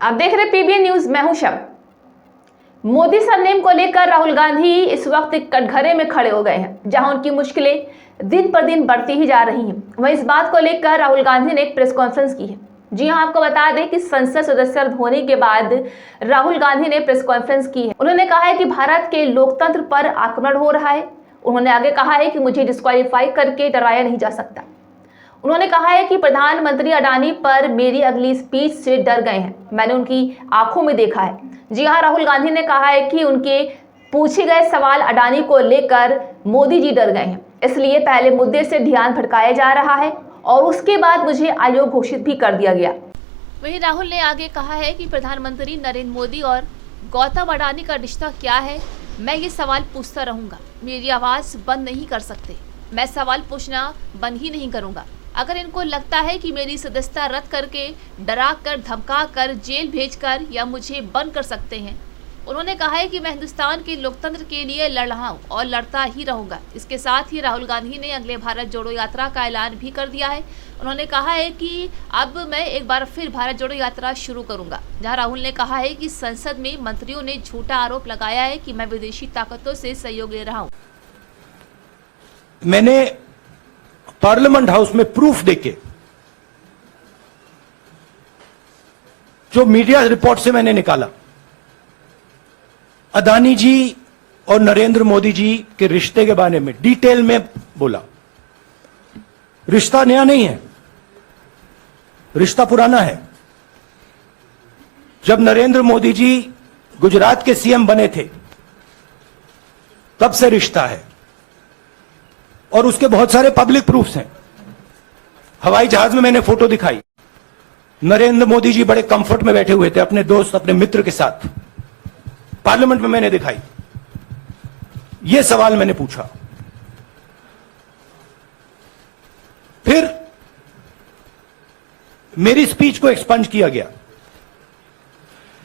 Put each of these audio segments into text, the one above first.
आप देख रहे पीबीएन न्यूज, मैं हूं शब। मोदी सरनेम को लेकर राहुल गांधी इस वक्त कटघरे में खड़े हो गए हैं, जहां उनकी मुश्किलें दिन पर दिन बढ़ती ही जा रही हैं। वहीं इस बात को लेकर राहुल गांधी ने एक प्रेस कॉन्फ्रेंस की है। जी हां, आपको बता दें कि संसद सदस्य होने के बाद राहुल गांधी ने प्रेस कॉन्फ्रेंस की है। उन्होंने कहा है कि भारत के लोकतंत्र पर आक्रमण हो रहा है। उन्होंने आगे कहा है कि मुझे डिस्क्वालीफाई करके डराया नहीं जा सकता। उन्होंने कहा है कि प्रधानमंत्री अडानी पर मेरी अगली स्पीच से डर गए हैं, मैंने उनकी आंखों में देखा है। जी हां, राहुल गांधी ने कहा है कि उनके पूछे गए सवाल अडानी को लेकर मोदी जी डर गए हैं, इसलिए पहले मुद्दे से ध्यान भटकाया जा रहा है और उसके बाद मुझे आयोग घोषित भी कर दिया गया। वहीं राहुल ने आगे कहा है कि प्रधानमंत्री नरेंद्र मोदी और गौतम अडानी का रिश्ता क्या है, मैं ये सवाल पूछता रहूंगा। मेरी आवाज बंद नहीं कर सकते, मैं सवाल पूछना बंद ही नहीं करूंगा। अगर इनको लगता है कि मेरी सदस्यता रद्द करके डरा कर, धमका कर, जेल भेजकर या मुझे बंद कर सकते हैं। उन्होंने कहा है कि मैं हिंदुस्तान के लोकतंत्र के लिए लड़ रहा हूं और लड़ता ही रहूंगा। इसके साथ ही राहुल गांधी ने अगले भारत जोड़ो यात्रा का ऐलान भी कर दिया है। उन्होंने कहा है कि अब मैं एक बार फिर भारत जोड़ो यात्रा शुरू करूंगा। जहां राहुल ने कहा है कि संसद में मंत्रियों ने झूठा आरोप लगाया है कि मैं विदेशी ताकतों से सहयोग ले रहा हूँ। मैंने पार्लियामेंट हाउस में प्रूफ देके, जो मीडिया रिपोर्ट से मैंने निकाला, अदानी जी और नरेंद्र मोदी जी के रिश्ते के बारे में डिटेल में बोला। रिश्ता नया नहीं है, रिश्ता पुराना है। जब नरेंद्र मोदी जी गुजरात के सीएम बने थे, तब से रिश्ता है और उसके बहुत सारे पब्लिक प्रूफ्स हैं। हवाई जहाज में मैंने फोटो दिखाई, नरेंद्र मोदी जी बड़े कंफर्ट में बैठे हुए थे अपने दोस्त, अपने मित्र के साथ। पार्लियामेंट में मैंने दिखाई, यह सवाल मैंने पूछा। फिर मेरी स्पीच को एक्सपंज किया गया।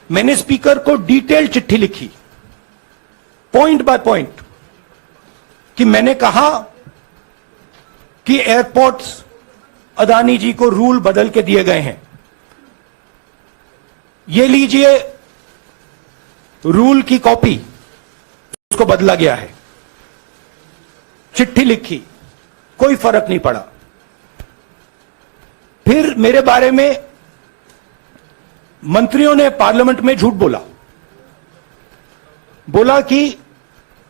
मैंने स्पीकर को डिटेल चिट्ठी लिखी, पॉइंट बाय पॉइंट, कि मैंने कहा कि एयरपोर्ट्स अदानी जी को रूल बदल के दिए गए हैं। ये लीजिए रूल की कॉपी, उसको बदला गया है। चिट्ठी लिखी, कोई फर्क नहीं पड़ा। फिर मेरे बारे में मंत्रियों ने पार्लियामेंट में झूठ बोला कि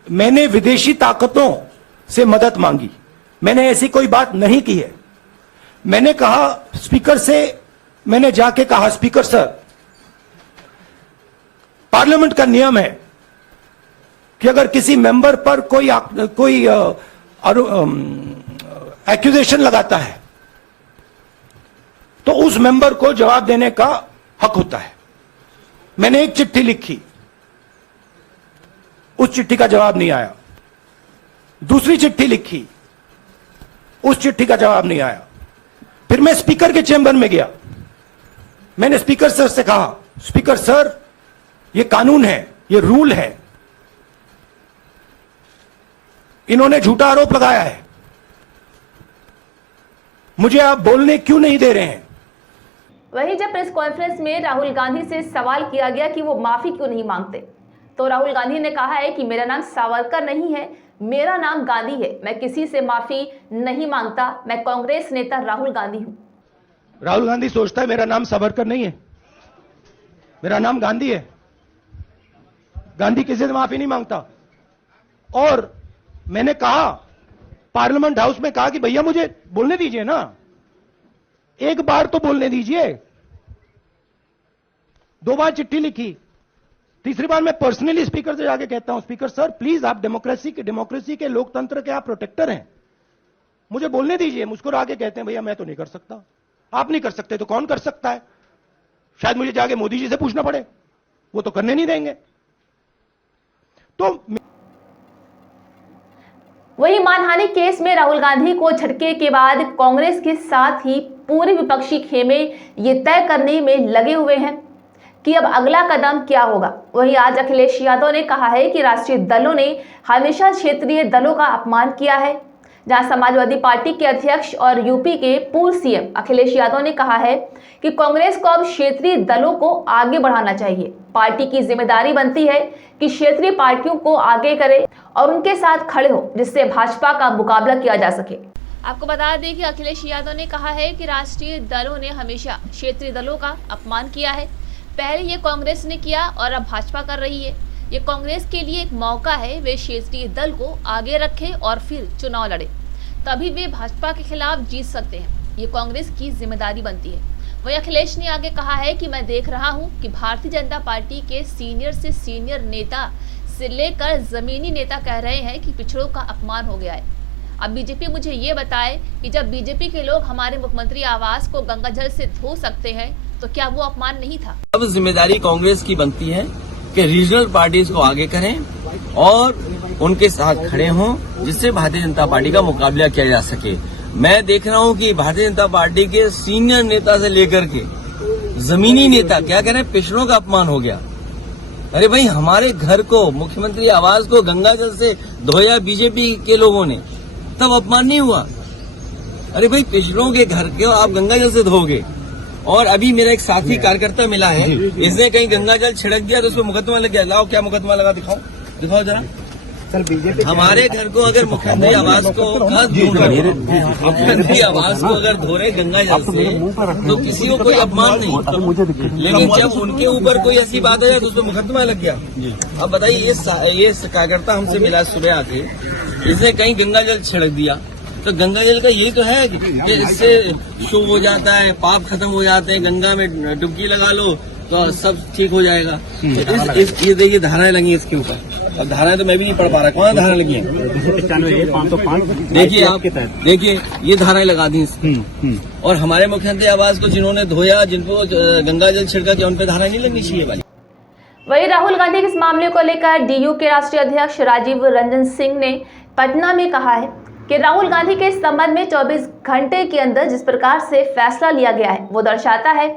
मैंने विदेशी ताकतों से मदद मांगी। मैंने ऐसी कोई बात नहीं की है। मैंने कहा स्पीकर से, मैंने जाके कहा, स्पीकर सर, पार्लियामेंट का नियम है कि अगर किसी मेंबर पर कोई एक्यूजेशन लगाता है तो उस मेंबर को जवाब देने का हक होता है। मैंने एक चिट्ठी लिखी, उस चिट्ठी का जवाब नहीं आया। दूसरी चिट्ठी लिखी, उस चिट्ठी का जवाब नहीं आया। फिर मैं स्पीकर के चेंबर में गया। मैंने स्पीकर सर से कहा, स्पीकर सर, यह कानून है, यह रूल है, इन्होंने झूठा आरोप लगाया है, मुझे आप बोलने क्यों नहीं दे रहे हैं। वहीं जब प्रेस कॉन्फ्रेंस में राहुल गांधी से सवाल किया गया कि वो माफी क्यों नहीं मांगते, तो राहुल गांधी ने कहा है कि मेरा नाम सावरकर नहीं है, मेरा नाम गांधी है, मैं किसी से माफी नहीं मांगता, मैं कांग्रेस नेता राहुल गांधी हूं। राहुल गांधी सोचता है मेरा नाम सावरकर नहीं है, मेरा नाम गांधी है। गांधी किसी से माफी नहीं मांगता। और मैंने कहा, पार्लियामेंट हाउस में कहा कि भैया मुझे बोलने दीजिए ना, एक बार तो बोलने दीजिए। 2 बार चिट्ठी लिखी, तीसरी बार मैं पर्सनली स्पीकर से जाके कहता हूं, स्पीकर सर प्लीज, आप डेमोक्रेसी के लोकतंत्र के आप प्रोटेक्टर हैं, मुझे बोलने दीजिए। मुझको आगे कहते हैं भैया मैं तो नहीं कर सकता। आप नहीं कर सकते तो कौन कर सकता है? शायद मुझे जाके मोदी जी से पूछना पड़े, वो तो करने नहीं देंगे। तो वहीं मानहानि केस में राहुल गांधी को झटके के बाद कांग्रेस के साथ ही पूरे विपक्षी खेमे ये तय करने में लगे हुए हैं कि अब अगला कदम क्या होगा। वहीं आज अखिलेश यादव ने कहा है कि राष्ट्रीय दलों ने हमेशा क्षेत्रीय दलों का अपमान किया है। जहां समाजवादी पार्टी के अध्यक्ष और यूपी के पूर्व सीएम अखिलेश यादव ने कहा है कि कांग्रेस को अब क्षेत्रीय दलों को आगे बढ़ाना चाहिए। पार्टी की जिम्मेदारी बनती है कि क्षेत्रीय पार्टियों को आगे करे और उनके साथ खड़े हो, जिससे भाजपा का मुकाबला किया जा सके। आपको बता दें कि अखिलेश यादव ने कहा है कि राष्ट्रीय दलों ने हमेशा क्षेत्रीय दलों का अपमान किया है। पहले ये कांग्रेस ने किया और अब भाजपा कर रही है। ये कांग्रेस के लिए एक मौका है, वे क्षेत्रीय दल को आगे रखें और फिर चुनाव लड़े, तभी वे भाजपा के खिलाफ जीत सकते हैं। ये कांग्रेस की जिम्मेदारी बनती है। वहीं अखिलेश ने आगे कहा है कि मैं देख रहा हूं कि भारतीय जनता पार्टी के सीनियर से सीनियर नेता से लेकर जमीनी नेता कह रहे हैं कि पिछड़ों का अपमान हो गया है। अब बीजेपी मुझे ये बताए कि जब बीजेपी के लोग हमारे मुख्यमंत्री आवास को गंगाजल से धो सकते हैं तो क्या वो अपमान नहीं था? अब जिम्मेदारी कांग्रेस की बनती है कि रीजनल पार्टीज को आगे करें और उनके साथ खड़े हों, जिससे भारतीय जनता पार्टी का मुकाबला किया जा सके। मैं देख रहा हूं कि भारतीय जनता पार्टी के सीनियर नेता से लेकर के जमीनी नेता क्या कह रहे हैं, पिछड़ों का अपमान हो गया। अरे भाई, हमारे घर को, मुख्यमंत्री आवास को गंगाजल से धोया बीजेपी के लोगों ने, तब अपमान नहीं हुआ। अरे भाई, पिछड़ों के घर को आप गंगाजल से धोगे। और अभी मेरा एक साथी कार्यकर्ता मिला है, इसने कहीं गंगाजल छिड़क दिया तो उसको मुकदमा लग गया। लाओ, क्या मुकदमा लगा, दिखाओ जरा। सर, बीजेपी हमारे घर को अगर मुख्यमंत्री आवास को मुख्यमंत्री आवास को अगर धो रहे गंगाजल से तो किसी को कोई अपमान नहीं, लेकिन जब उनके ऊपर कोई ऐसी बात है तो उसको मुकदमा लग गया। अब बताइए, ये कार्यकर्ता हमसे मिला सुबह आके, इसने कहीं गंगाजल छिड़क दिया तो गंगाजल का यही तो है कि इससे शुभ हो जाता है, पाप खत्म हो जाते हैं, गंगा में डुबकी लगा लो तो सब ठीक हो जाएगा। तो ये देखिए धाराएं लगी इसके ऊपर। अब धाराएं तो मैं भी नहीं पढ़ पा रहा, कौन धाराएं लगी हैं? 95 देखिए आप, देखिए ये धाराएं लगा दी। और हमारे मुख्यमंत्री आवास को जिन्होंने धोया, जिनको गंगाजल छिड़का किया, उन पर धाराएं नहीं लगनी चाहिए वाली। वहीं राहुल गांधी के इस मामले को लेकर डीयू के राष्ट्रीय अध्यक्ष राजीव रंजन सिंह ने पटना में कहा है कि राहुल गांधी के इस संबंध में 24 घंटे के अंदर जिस प्रकार से फैसला लिया गया है वो दर्शाता है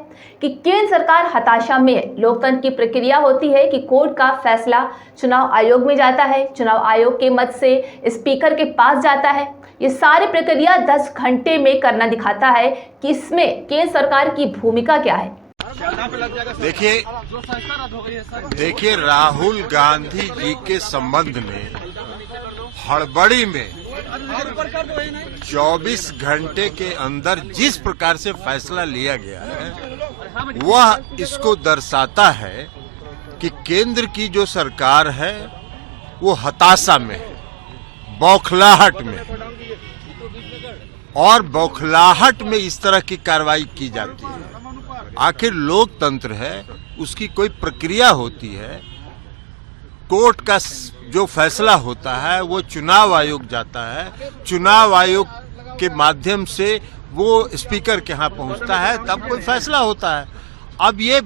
कि केंद्र सरकार हताशा में है। लोकतंत्र की प्रक्रिया होती है कि कोर्ट का फैसला चुनाव आयोग में जाता है, चुनाव आयोग के मत से स्पीकर के पास जाता है। ये सारी प्रक्रिया 10 घंटे में करना दिखाता है कि इसमें केंद्र सरकार की भूमिका क्या है। देखिए राहुल गांधी जी के संबंध में हड़बड़ी में 24 घंटे के अंदर जिस प्रकार से फैसला लिया गया है वह इसको दर्शाता है कि केंद्र की जो सरकार है वो हताशा में है, बौखलाहट में, और बौखलाहट में इस तरह की कार्रवाई की जाती है। आखिर लोकतंत्र है, उसकी कोई प्रक्रिया होती है। कोर्ट का जो फैसला होता है वो चुनाव आयोग जाता है, चुनाव आयोग के माध्यम से वो स्पीकर के यहाँ पहुँचता है, तब कोई फैसला होता है। अब ये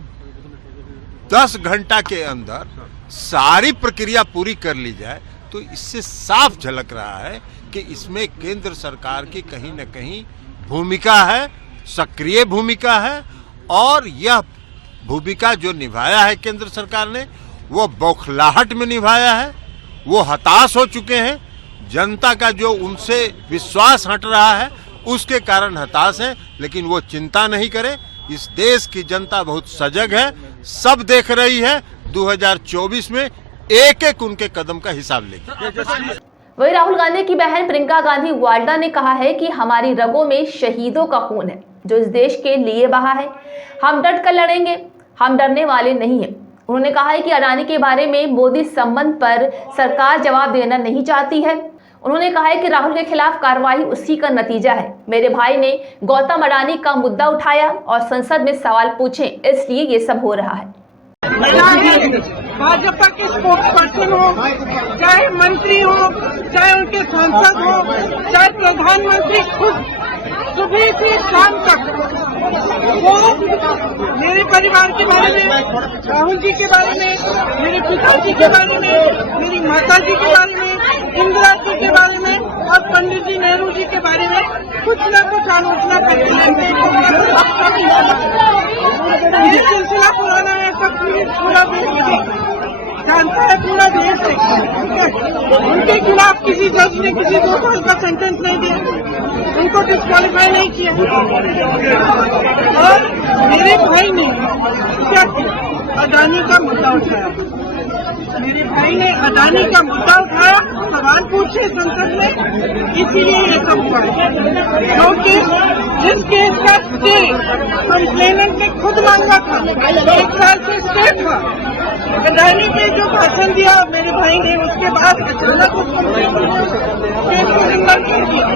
10 घंटा के अंदर सारी प्रक्रिया पूरी कर ली जाए तो इससे साफ झलक रहा है कि इसमें केंद्र सरकार की कहीं न कहीं भूमिका है, सक्रिय भूमिका है। और यह भूमिका जो निभाया है केंद्र सरकार ने वो बौखलाहट में निभाया है। वो हताश हो चुके हैं, जनता का जो उनसे विश्वास हट रहा है उसके कारण हताश है। लेकिन वो चिंता नहीं करें, इस देश की जनता बहुत सजग है, सब देख रही है। 2024 में एक एक उनके कदम का हिसाब लेगी। वही राहुल गांधी की बहन प्रियंका गांधी वाड्रा ने कहा है कि हमारी रगों में शहीदों का खून है जो इस देश के लिए बहा है। हम डट कर लड़ेंगे, हम डरने वाले नहीं हैं। उन्होंने कहा है कि अडानी के बारे में मोदी संबंध पर सरकार जवाब देना नहीं चाहती है। उन्होंने कहा है कि राहुल के खिलाफ कार्रवाई उसी का नतीजा है। मेरे भाई ने गौतम अडानी का मुद्दा उठाया और संसद में सवाल पूछे, इसलिए ये सब हो रहा है। भाजपा के स्पोक्स पर्सन हो, चाहे मंत्री हो, चाहे उनके सांसद हो, चाहे प्रधानमंत्री खुद सुबह से शाम तक वो मेरे परिवार के बारे में, राहुल जी के बारे में, मेरे पिताजी के बारे में, मेरी माता जी के बारे में, इंदिरा जी के बारे में और पंडित जी नेहरू जी के बारे में कुछ न कुछ आलोचना करते रहते हैं। ये सिलसिला पुराना है, सब पूरा देश जानता है, पूरा देश देखता है। उनके खिलाफ किसी जज ने किसी 2 साल का सेंटेंस नहीं दिया, उनको डिस्क्वालीफाई नहीं किया। और मेरे भाई ने क्या किया? अडानी का मुद्दा उठाया। मेरे भाई ने अडानी का मुद्दा उठाया, सवाल पूछे संसद में, इसीलिए ये सब हुआ। क्योंकि जिस केस का स्टे कंप्लेनेंट ने खुद मांगा था, 1 साल से स्टे था, अडानी ने जो भाषण दिया मेरे भाई ने, उसके बाद अचानक उस कंप्लेन को रिकॉर्ड कर दिया।